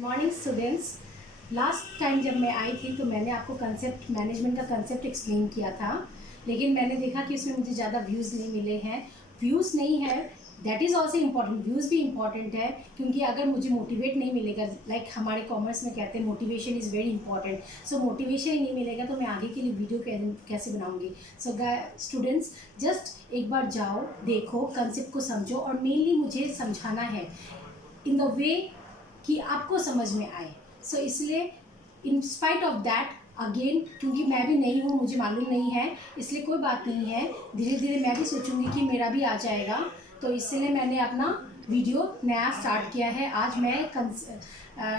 Morning students. Last time जब मैं आई थी तो मैंने आपको कंसेप्ट मैनेजमेंट का कंसेप्ट एक्सप्लेन किया था, लेकिन मैंने देखा कि उसमें मुझे ज़्यादा व्यूज़ नहीं मिले हैं। व्यूज़ नहीं है, that is also important, views भी इम्पॉर्टेंट है, क्योंकि अगर मुझे मोटिवेट नहीं मिलेगा, लाइक हमारे कॉमर्स में कहते हैं motivation is very important. So motivation ही नहीं मिलेगा तो मैं आगे के लिए वीडियो कैसे बनाऊंगी। सो स्टूडेंट्स, जस्ट एक बार जाओ, देखो, कंसेप्ट को समझो, और मेनली मुझे समझाना है इन द वे कि आपको समझ में आए। सो इसलिए in spite of that, again, क्योंकि मैं भी नई हूँ, मुझे मालूम नहीं है, इसलिए कोई बात नहीं है, धीरे धीरे मैं भी सोचूंगी कि मेरा भी आ जाएगा। तो इसलिए मैंने अपना वीडियो नया स्टार्ट किया है। आज मैं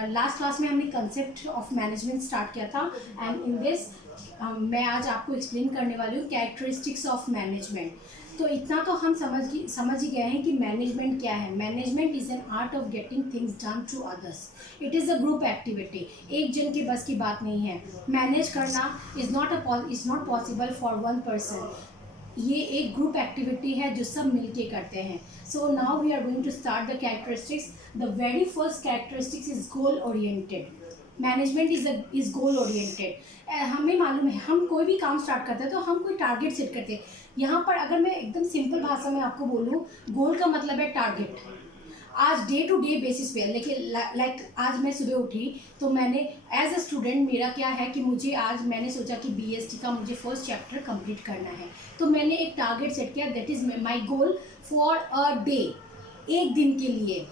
लास्ट क्लास में हमने कंसेप्ट ऑफ मैनेजमेंट स्टार्ट किया था, एंड इन दिस मैं आज आपको एक्सप्लेन करने वाली हूँ कैरेक्टरिस्टिक्स ऑफ मैनेजमेंट। तो इतना तो हम समझ ही गए हैं कि मैनेजमेंट क्या है। Management is an art of getting things done to others. It is a group activity. एक जन के बस की बात नहीं है। मैनेज करना is not possible for one person. ये एक ग्रुप एक्टिविटी है जो सब मिलके करते हैं। So now we are going to start the characteristics. The very first characteristics is goal oriented. Management is goal oriented. हमें मालूम है, हम कोई भी काम स्टार्ट करते हैं तो हम कोई टारगेट सेट करते हैं। यहाँ पर अगर मैं एकदम सिंपल भाषा में आपको बोलूँ, गोल का मतलब है टारगेट। आज डे टू डे बेसिस पे, लेकिन लाइक आज मैं सुबह उठी तो मैंने एज अ स्टूडेंट मेरा क्या है कि मुझे आज मैंने सोचा कि बीएसटी का मुझे फर्स्ट चैप्टर कंप्लीट करना है। तो मैंने एक टारगेट सेट किया, that is my goal for a day. एक दिन के लिए,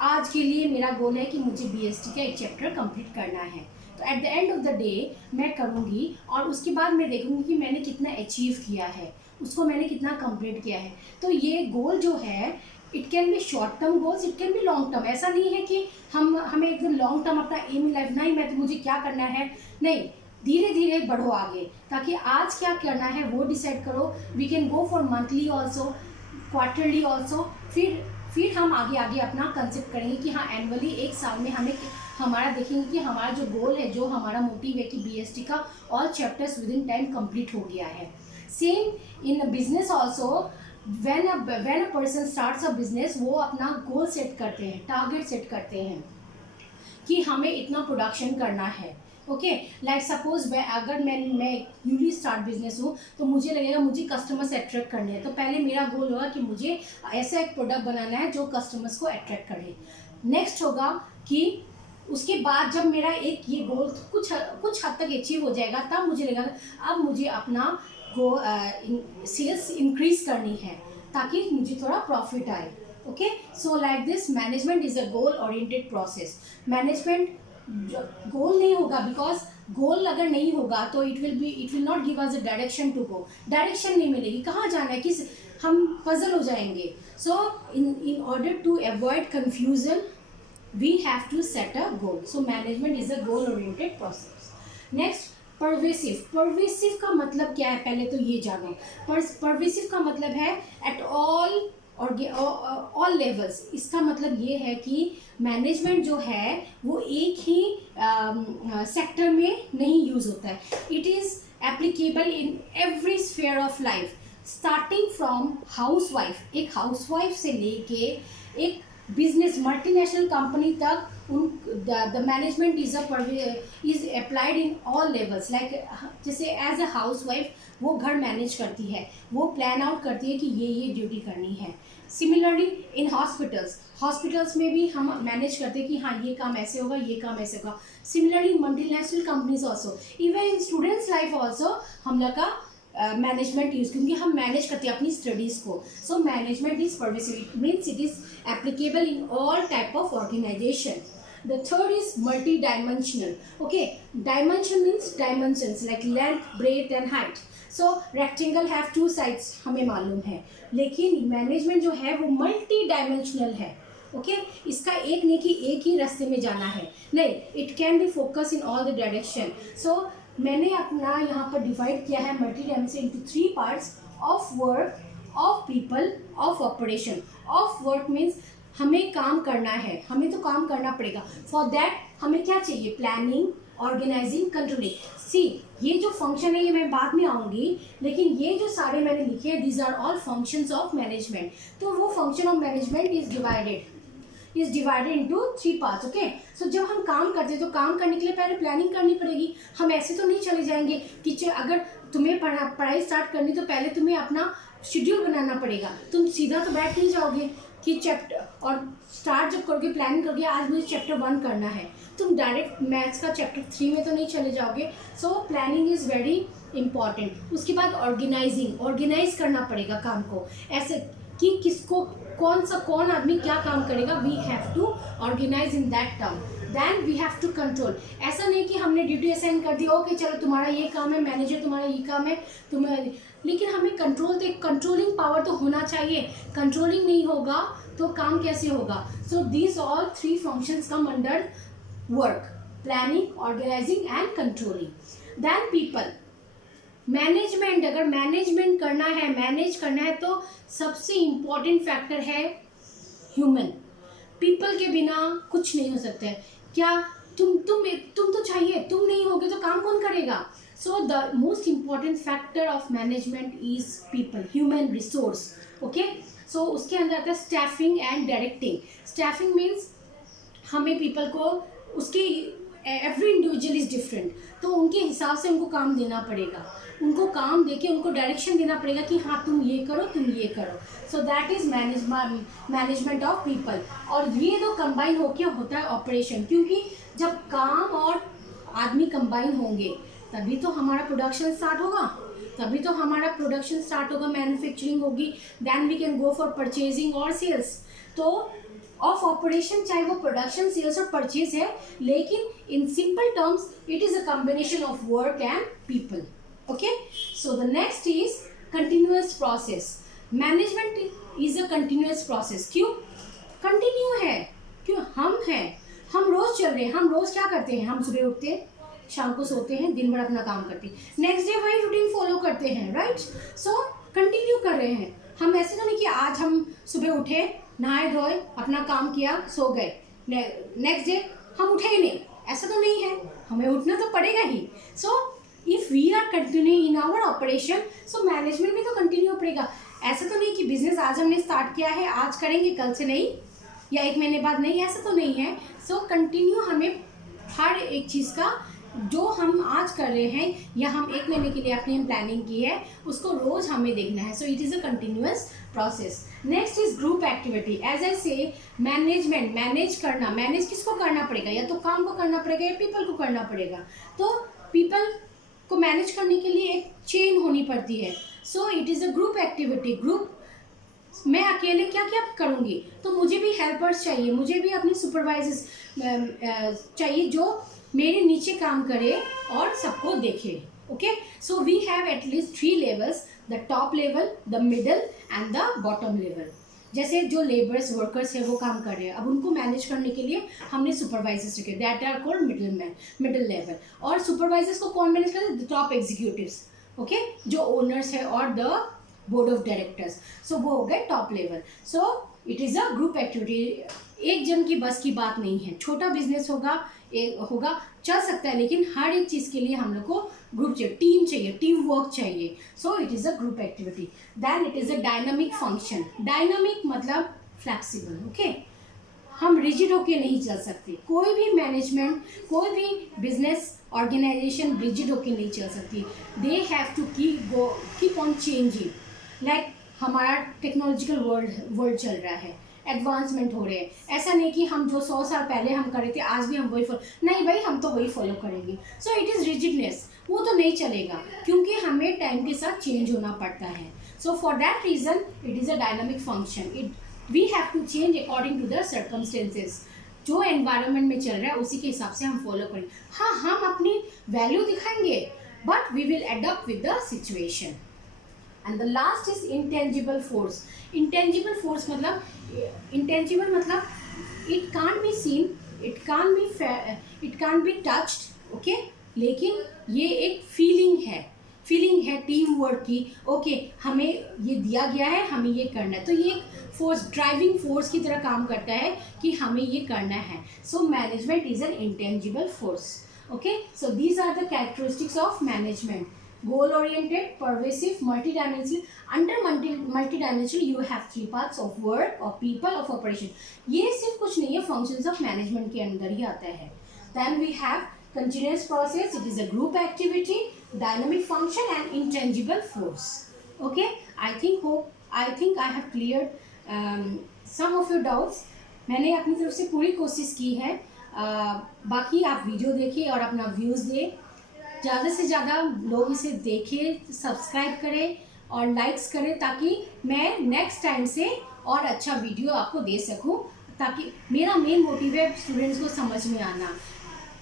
आज के लिए मेरा गोल है कि मुझे बीएसटी का एक चैप्टर कंप्लीट करना है। तो at the end of the day मैं करूँगी, और उसके बाद मैं देखूँगी कि मैंने कितना अचीव किया है, उसको मैंने कितना कंप्लीट किया है। तो ये गोल जो है, it can B short term goals, it can B long term. ऐसा नहीं है कि हमें एकदम लॉन्ग टर्म अपना एम इन लाइफ, नहीं मैं तो मुझे क्या करना है, नहीं, धीरे धीरे बढ़ो आगे, ताकि आज क्या करना है वो डिसाइड करो। We can go for monthly also, quarterly also. फिर हम आगे आगे अपना कंसेप्ट करेंगे कि हाँ एनुअली, एक साल में हमें हमारा देखेंगे कि हमारा जो गोल है, जो हमारा मोटिव है कि बीएसटी का all chapters with in time complete हो गया है। Same in business also, when a person starts a business, वो अपना गोल सेट करते हैं, टारगेट सेट करते हैं कि हमें इतना प्रोडक्शन करना है। ओके, लाइक सपोज अगर मैं न्यूली स्टार्ट बिजनेस हूँ, तो मुझे लगेगा मुझे कस्टमर्स अट्रैक्ट करने हैं। तो पहले मेरा गोल होगा कि मुझे ऐसा एक प्रोडक्ट बनाना है जो कस्टमर्स को अट्रैक्ट करे। नेक्स्ट होगा कि उसके बाद जब मेरा एक ये गोल कुछ हद तक अचीव हो जाएगा, तब मुझे लगेगा अब मुझे अपना सेल्स इंक्रीज करनी है ताकि मुझे थोड़ा प्रॉफिट आए। Okay, so like this management is a goal oriented process. Management goal नहीं होगा, बिकॉज गोल अगर नहीं होगा तो it will not give us a direction to go. Direction नहीं मिलेगी, कहाँ जाना है, किस, हम पजल हो जाएंगे। So in order to avoid confusion we have to set a goal. So management is a goal oriented process. Next, pervasive का मतलब क्या है, पहले तो ये जानो। परवेसिव का मतलब है एट ऑल लेवल्स। इसका मतलब ये है कि मैनेजमेंट जो है वो एक ही सेक्टर में नहीं यूज होता है। It is applicable in every sphere of life, starting from housewife, एक हाउसवाइफ से लेके एक बिजनेस मल्टीनेशनल कंपनी तक, the management is applied in all levels. Like जैसे एज अ हाउस वाइफ वो घर मैनेज करती है, वो प्लान आउट करती है कि ये ड्यूटी करनी है। सिमिलरली इन हॉस्पिटल्स में भी हम मैनेज करते हैं कि हाँ ये काम ऐसे होगा, ये काम ऐसे होगा। Similarly multinational companies also, even in students life also हम लोग का मैनेजमेंट यूज, क्योंकि हम मैनेज करते हैं अपनी स्टडीज को। So management is pervasive, it means it is applicable in all type of organisation. The third is multi-dimensional. Okay, dimension means dimensions like length, breadth and height. So rectangle have two sides, हमें मालूम है, लेकिन management जो है वो multi dimensional है। Okay, इसका एक नहीं कि एक ही रास्ते में जाना है, नहीं, it can be focus in all the direction. So मैंने अपना यहाँ पर डिवाइड किया है multi dimension into 3 parts: of work, of people, of operation. Of work means हमें काम करना है, हमें तो काम करना पड़ेगा। फॉर दैट हमें क्या चाहिए, प्लानिंग, ऑर्गेनाइजिंग, कंट्रोलिंग। सी, ये जो फंक्शन है ये मैं बाद में आऊँगी, लेकिन ये जो सारे मैंने लिखे हैं, these are all functions of management. तो वो function of management is divided is divided into 3 parts. Okay, so जब हम काम करते हैं तो काम करने के लिए पहले प्लानिंग करनी पड़ेगी। हम ऐसे तो नहीं चले जाएंगे कि अगर तुम्हें पढ़ाई स्टार्ट करनी तो पहले तुम्हें अपना शेड्यूल बनाना पड़ेगा। तुम सीधा तो बैठ नहीं जाओगे कि चैप्टर और स्टार्ट जब करोगे प्लानिंग करोगे आज मुझे चैप्टर 1 करना है, तुम डायरेक्ट मैथ्स का चैप्टर 3 में तो नहीं चले जाओगे। So planning is very important. उसके बाद ऑर्गेनाइज करना पड़ेगा काम को, ऐसे कि किसको कौन आदमी क्या काम करेगा। We have to organise in that term. Then we have to control. ऐसा नहीं कि हमने ड्यूटी असाइन कर दी, ओके चलो तुम्हारा ये काम है, मैनेजर तुम्हारा ये काम है, तुम्हें, लेकिन हमें कंट्रोलिंग पावर तो होना चाहिए। कंट्रोलिंग नहीं होगा तो काम कैसे होगा। So these all 3 functions come under work: planning, organising and controlling. Then people management. अगर मैनेजमेंट करना है, मैनेज करना है तो सबसे इम्पॉर्टेंट फैक्टर है ह्यूमन। पीपल के बिना कुछ नहीं हो सकता है। क्या तुम तो चाहिए, तुम नहीं होगे तो काम कौन करेगा। So the most important factor of management is people, human resource. Okay, so उसके अंदर आता है staffing and directing. Staffing means हमें पीपल को उसके एवरी इंडिविजुअल इज डिफरेंट, तो उनके हिसाब से उनको काम देना पड़ेगा, उनको काम देके उनको डायरेक्शन देना पड़ेगा कि हाँ तुम ये करो, तुम ये करो। So that is management of people. और ये तो कंबाइन होके होता है ऑपरेशन, क्योंकि जब काम और आदमी कंबाइन होंगे तभी तो हमारा प्रोडक्शन स्टार्ट होगा, मैन्युफैक्चरिंग होगी, then we can go for purchasing और सेल्स। तो ऑफ ऑपरेशन चाहे वो प्रोडक्शन, सेल्स और परचेज है, लेकिन in simple terms it is a combination of work and people. Okay, so the next is continuous process. Management is a continuous process. क्यों continue है? क्यों हम रोज चल रहे हैं। हम रोज क्या करते हैं? हम सुबह उठते हैं, शाम को सोते हैं, दिन भर अपना काम करते हैं, नेक्स्ट डे वही रूटीन फॉलो करते हैं, राइट। सो कंटिन्यू कर रहे हैं हम। ऐसे तो नहीं कि आज हम सुबह उठे, नहाए धोए, अपना काम किया, सो गए, नेक्स्ट डे हम उठे ही नहीं, ऐसा तो नहीं है, हमें उठना तो पड़ेगा ही। So if we are continue in our operation, so management में तो कंटिन्यू पड़ेगा। ऐसा तो नहीं कि बिजनेस आज हमने स्टार्ट किया है, आज करेंगे, कल से नहीं, या 1 महीने बाद नहीं, ऐसा तो नहीं है। सो कंटिन्यू हमें हर एक चीज़ का जो हम आज कर रहे हैं या हम 1 महीने के लिए अपनी प्लानिंग की है उसको रोज हमें देखना है। So it is a continuous process. Next is group activity. As I say management, manage करना, मैनेज किसको करना पड़ेगा? या तो काम को करना पड़ेगा या पीपल को करना पड़ेगा। तो पीपल को मैनेज करने के लिए एक चेन होनी पड़ती है। So it is a group activity. Group मैं अकेले क्या क्या करूँगी, तो मुझे भी हेल्पर्स चाहिए, मुझे भी अपनी सुपरवाइजर्स चाहिए जो मेरे नीचे काम करे और सबको देखे। Okay, so we have at least 3 levels: the top level, the middle and the bottom level. जैसे जो लेबर्स, वर्कर्स है वो काम कर रहे हैं, अब उनको मैनेज करने के लिए हमने सुपरवाइजर्स रखे, that are called middle level. और सुपरवाइजर्स को कौन मैनेज करते हैं? The top executives. ओके, जो ओनर्स है और the board of directors. So वो हो गए top level. So it is a group activity. एक जन की बस की बात नहीं है। छोटा बिजनेस होगा चल सकता है, लेकिन हर एक चीज़ के लिए हम लोग को ग्रुप चाहिए, टीम चाहिए, टीम वर्क चाहिए। So it is a group activity. Then it is a dynamic function. Dynamic मतलब फ्लैक्सीबल। ओके, हम रिजिड होके नहीं चल सकते। कोई भी मैनेजमेंट, कोई भी बिजनेस ऑर्गेनाइजेशन रिजिड होके नहीं चल सकती। They have to keep on changing. Like हमारा टेक्नोलॉजिकल वर्ल्ड चल रहा है, एडवांसमेंट हो रहे हैं। ऐसा नहीं कि हम जो 100 साल पहले हम कर रहे थे आज भी हम वही फॉलो, नहीं भाई हम तो वही फॉलो करेंगे। सो इट इज़ रिजिडनेस, वो तो नहीं चलेगा, क्योंकि हमें टाइम के साथ चेंज होना पड़ता है। So for that reason it is a dynamic function. We have to change according to the circumstances. जो एनवायरनमेंट में चल रहा है उसी के हिसाब से हम फॉलो करेंगे। हाँ, हम अपनी वैल्यू दिखाएंगे, but we will adapt with the situation. And the last is intangible force. Intangible force मतलब, इंटेंजिबल मतलब it can't be seen, it can't be touched. Okay, लेकिन ये एक फीलिंग है टीम वर्क की। ओके, हमें ये दिया गया है, हमें ये करना है, तो ये एक फोर्स, ड्राइविंग फोर्स की तरह काम करता है कि हमें ये करना है। So management is an intangible force. Okay, so these are the characteristics of management. goal oriented, pervasive, multidimensional. Under multidimensional you have 3 parts of work, of people, of operation. ये सिर्फ कुछ नहीं है, functions of management के अंदर ही आता है. Then we have continuous process, it is a group activity, dynamic function and intangible force. Okay, I think I have cleared some of your doubts. मैंने अपनी तरफ से पूरी कोशिश की है. बाकी आप वीडियो देखिए और अपना व्यूज़ दें, ज़्यादा से ज़्यादा लोग इसे देखें, सब्सक्राइब करें और लाइक्स करें, ताकि मैं नेक्स्ट टाइम से और अच्छा वीडियो आपको दे सकूं. ताकि मेरा मेन मोटिव है स्टूडेंट्स को समझ में आना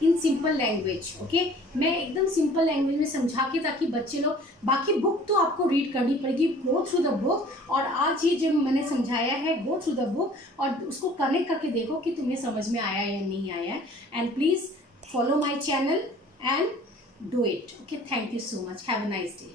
इन सिंपल लैंग्वेज. ओके, मैं एकदम सिंपल लैंग्वेज में समझा के, ताकि बच्चे लोग, बाकी बुक तो आपको रीड करनी पड़ेगी, गो थ्रू द बुक. और आज ये जो मैंने समझाया है, गो थ्रू द बुक और उसको कनेक्ट करके देखो कि तुम्हें समझ में आया या नहीं आया है. And please follow my channel and do it. Okay, thank you so much. Have a nice day.